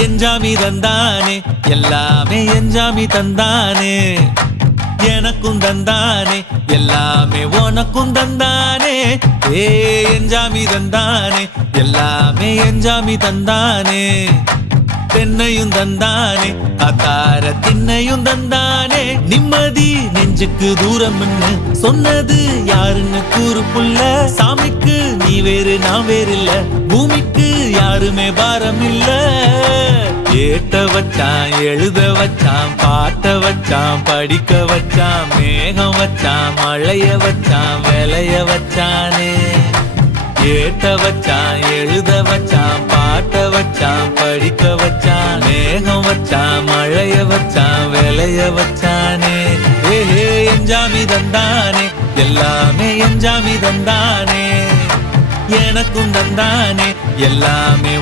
எஞ்சாமி தந்தானே எல்லாமே எஞ்சாமி தந்தானே எனக்கும் தந்தானே எல்லாமே உனக்கும் தந்தானே ஏ எஞ்சாமி தந்தானே எல்லாமே எஞ்சாமி தந்தானே தென்னையும் தந்தானே அத்தார திண்ணையும் தந்தானே நிம்மதி நெஞ்சுக்கு தூரம் சொன்னது யாருன்னு கூறு புள்ள சாமிக்கு நீ வேறு நான் வேறு இல்ல பூமிக்கு யாருமே பாரம் இல்ல ஏத்த வச்சான் எழுத வச்சான் பாட்ட வச்சான் படிக்க வச்சான் மேகம் வச்சான் மழைய வச்சான் விளைய வச்சானே ஏத்த வச்சான் எழுத வச்சான் பாட்ட வச்சான் படிக்க வச்சான் மேகம் வச்சான் மழைய வச்சான் விளைய வச்சானே ஏஹே எஞ்சாமி தந்தானே எல்லாமே எஞ்சாமி தந்தானே எனக்கும் தந்தானே எல்லாமே